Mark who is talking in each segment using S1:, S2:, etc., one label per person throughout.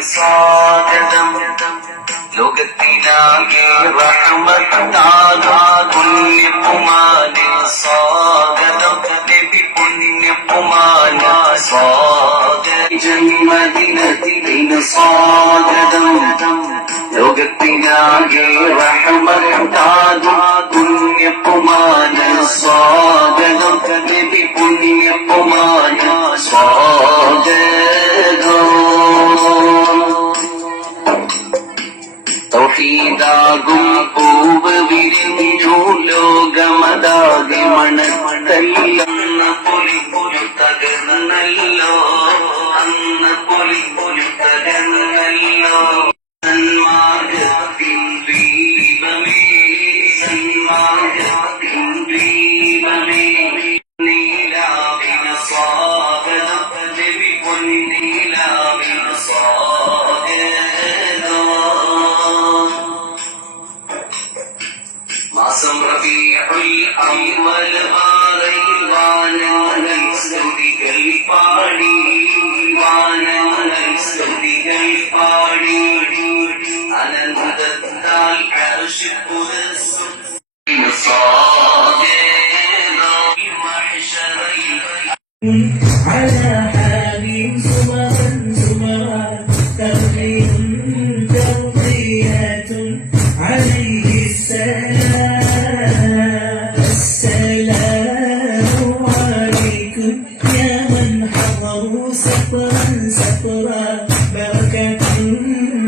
S1: स्वागतम् लोकतिनागे रहमत्नादा पुण्यपुमाने स्वागतम् देवि पुण्यपुमान स्वागत जन्मदिनदिन स्वागतम् लोकतिनागे रहमत्नादा पुण्यपुमान स्वागतम् देवि पुण्यपुमान स्वागतम् തൗഹീദാകും പൂവ് വിരിഞ്ഞു ലോകമതാകെ മണത്തല്ലെന്ന പൊലി പൊലി തകർന്നല്ലോ അന്ന് പൊലി പൊലി തകർന്നല്ലോ.
S2: على حال زمرا زمرا ترقيم ترقيات عليه السلام. السلام عليكم يا من حضروا سفرا سفرا. بركة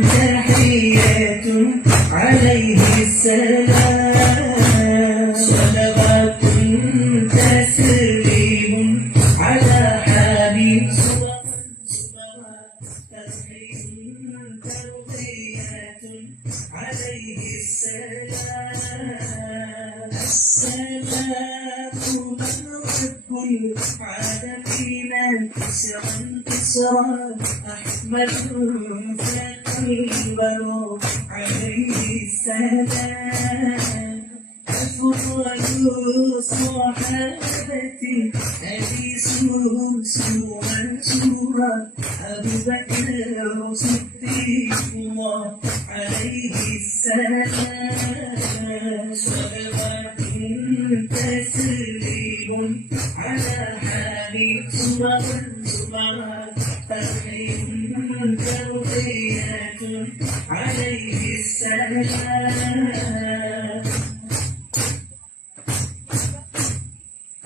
S2: تحيات عليه السلام. السلام أفضل صحابتي عليه السلام.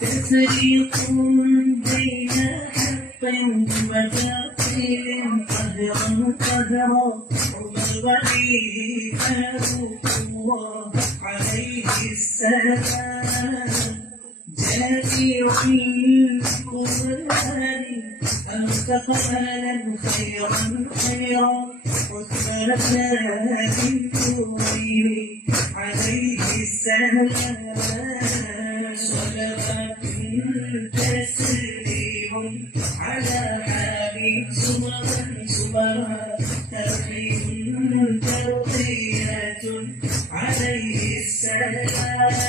S2: تفريق بين حق وباطل قهرا قهرا وبالولي الله عليه السلام جاري فقال خيرا خيرا واستغنى من عليه السلام صدقة تسليم على حبيب صبرا صبرا ترحيم ترقيات عليه السلام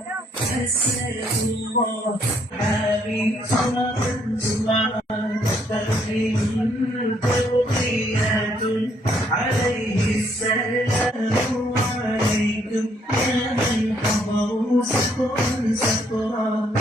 S2: عليه السلام عليكم يا من سفرا سفرا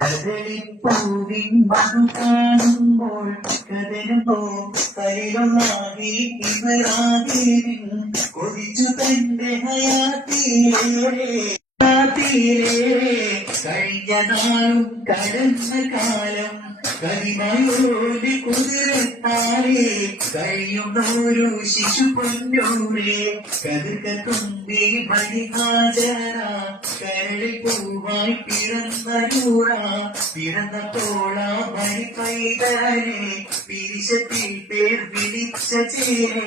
S2: കദളിപ്പൂവിൻ മധു കാണുമ്പോൾ കതരുമ്പോ കരുണാകി ഇബ്രാഹിമിൻ കൊതിച്ചു തന്റെ ഹയാത്തിലേറെ
S3: കഴിഞ്ഞ നാളും കടന്ന കാലം കരിമയോടെ കുതിരത്താലേ കഴിയുന്നൊരു ശിശു പൊന്നൂരെ കതിർക്ക തുമ്പി മണിഹാജര കരളിൽ പൂവായി പിറന്നൂറ പിറന്നപ്പോള മണി പൈതരെ പിരിശത്തിൽ പേർ വിളിച്ച ചേരെ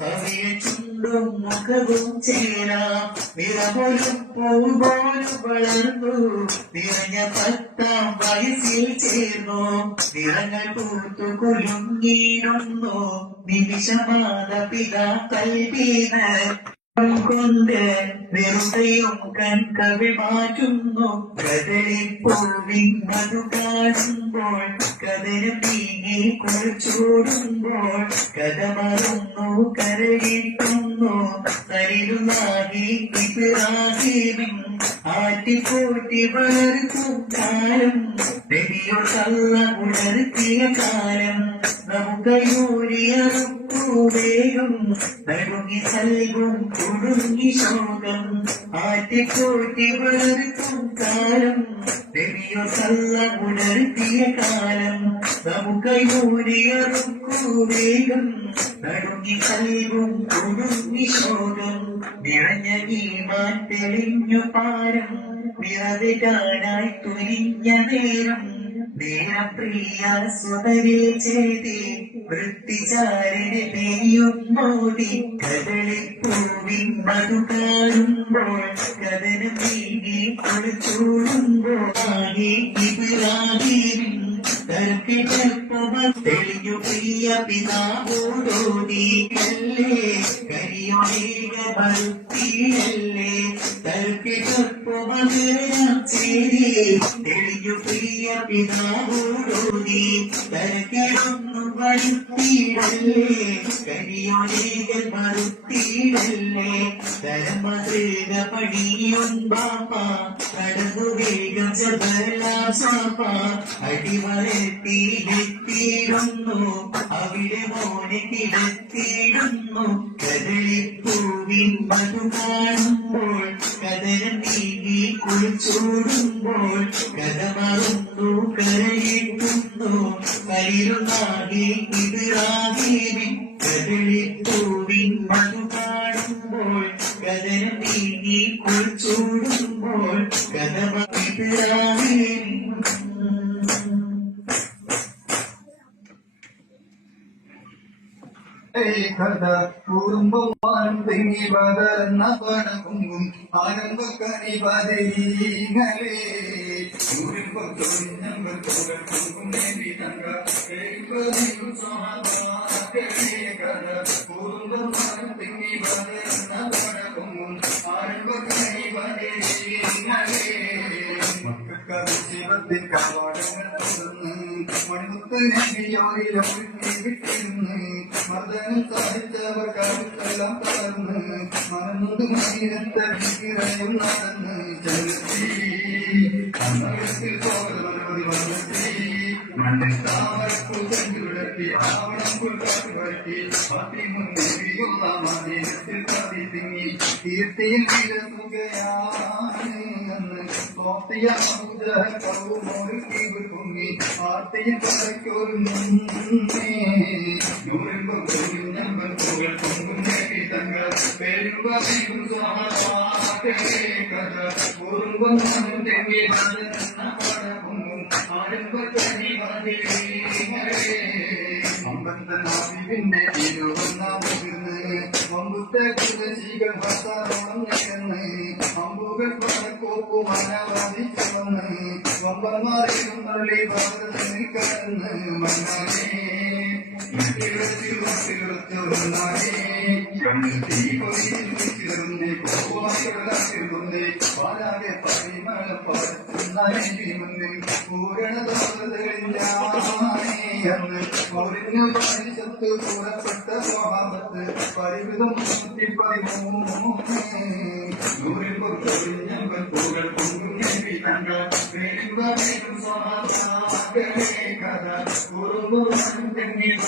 S3: അവിഴ ചുണ്ടും മുഖവും ചേര. നിറമൊരു പൂവോരും വളർന്നു. നിറഞ്ഞ പത്താം വയസ്സിൽ ചേർന്നു. നിറങ്ങൾ പൂത്തു കുലുങ്ങിയിരുന്നു നിമിഷമാത പിതാ കൽവീന് കൊണ്ട് വെറുതെയും കൺകവി മാറ്റുന്നു. കദളിപ്പൂവിൻ മധു കാണുമ്പോൾ കഥനം നീങ്ങി കുളിച്ചോടുമ്പോൾ കഥ മറന്നു കരയിട്ടുന്നു തരിലുമാകി ഇബ്രാഹിമിൻ ആറ്റിപ്പോറ്റി വളർത്തും കാലം. തള്ള ഉണർത്തിയ കാലം നമുക്കയൂരിയറുപ്പു വേഗം. നൽകും കുടുങ്ങി ശോകം ആറ്റിപ്പോറ്റി വളർത്തും കാലം. രവിയോ തള്ള ഉണർത്തിയ കാലം. നമുക്കയൂരിയറുപ്പു വേഗം. നടുങ്ങി കൽവും കുടുങ്ങി ശോകം. നിറഞ്ഞ നീമാൻ തെളിഞ്ഞു പാരം. വിറവ് കാണായി തുനിഞ്ഞ നേരം. നേരം പ്രിയ സ്വതരെ ചെയ്തി വൃത്തിചാരനെ നെയ്യും മോടി കദളിപ്പൂവിൻ മധു കാണുമ്പോൾ കഥനം നീങ്ങി കുളിച്ചോടുമ്പോൾ ആകെ ഇബ്രാഹിമിൻ തെളിഞ്ഞു പ്രിയ പിതാവോടോടി. അല്ലേ? കരിയൊഴീക ഭക്തിയല്ലേ? തർക്കിതൊപ്പുമകരം ചേരി. തെളിഞ്ഞു പ്രിയ മോനെ കിടത്തിയിടുന്നു കദളിപ്പൂവിൻ മധു കാണുമ്പോൾ കതരം നീങ്ങി കുളിച്ചോടുമ്പോൾ കഥ മറന്നു കരയിട്ടുന്നു കരിരുന്നാകെ ഇബ്രാഹിമിൻ
S4: തുകൾ കുങ്കും നേടി തങ്ക കേൾപ്പതിയും സ്വഹാബാക്കളെ കഥ കുറുമ്പുമാനും തെങ്ങി പതർന്ന പടകുമ്പും ആരംഭക്കനി പതരീങ്ങളെ മക്കൾക്കത് ശിവത്തിൽ കവാടങ്ങൾ തുറന്ന് മൺമുത്ത് നബിയോരിലും വിട്ടിരുന്ന് മർദ്ദനം സാധിച്ചവർ കരുത്തെല്ലാം തളർന്ന് മറന്നു മീനത്തെ വിഗ്രഹം നടന്ന് ചെലുത്തി അന്നത്തിൽ പോകലൊരു വന്നെത്തി മണ്ണിൽ താമരപ്പൂ കണ്ടുവിടത്തി ആവണം പുൽക്കാട്ട് വഴറ്റി മാറ്റി മുന്നേറിയുള്ള മാധ്യമത്തിൽ കതി തിങ്ങി കീർത്തിയിൽ വിലസുകയാണ് സ്വാത്തിയ കൗമോട് കീവ് പൊങ്ങി. ആർത്തിയിൽ പടയ്ക്കൊരു മുന്നേ. നൂറിമ്പം കൊല്ലും ഞങ്ങൾ പുകൾ പൊങ്കും നേടി തങ്ങൾ പെരുമ്പയും സഹാക്കളെ കഥ പൂർവം തെങ്ങി നടന്ന പടപൊങ്ങും ആരംഭത്തനി വതിരേ അമ്പത്തനാവിന്റെ ഇരുവന്നാം മുതിർന്ന് പടക്കോപ്പു മനവാദിച്ചു വന്ന് വമ്പന്മാരെയും തള്ളി ഭാരതത്തിൽ കടന്ന് മന്നാനേ ീ. കൂറപ്പെട്ട സ്വഭാവത്ത് പരിമിതം നൂറ്റി പതിമൂന്ന് നൂറിൽ പൊറിഞ്ഞമ്പൽ പൂകൾ പൊങ്ങി തങ്ങൾ വേണ്ടുകയും സ്വഭാവങ്ങളെ കഥ കുറുമ്പും തെന്നി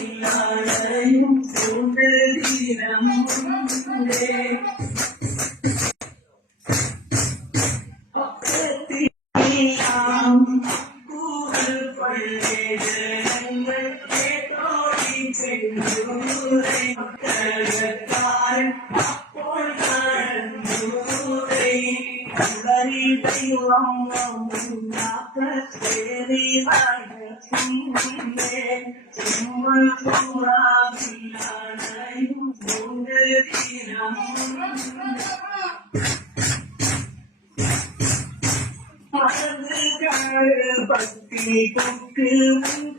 S2: കൂറാവില്ലാടയും കൊണ്ട് ദിനം മുന്നേ பக்தி கொக்கு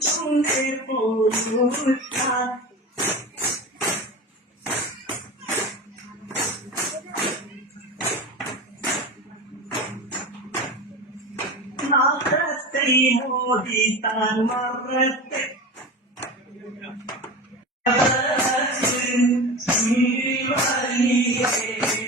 S2: சொன்னே போட்டார் நாகத்தை மோதித்தான் மரத்தை ஷாவந்தோரொட்டங்கம்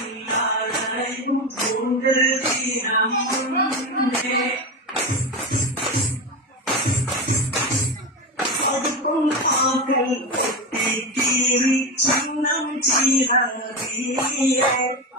S2: 西兰里。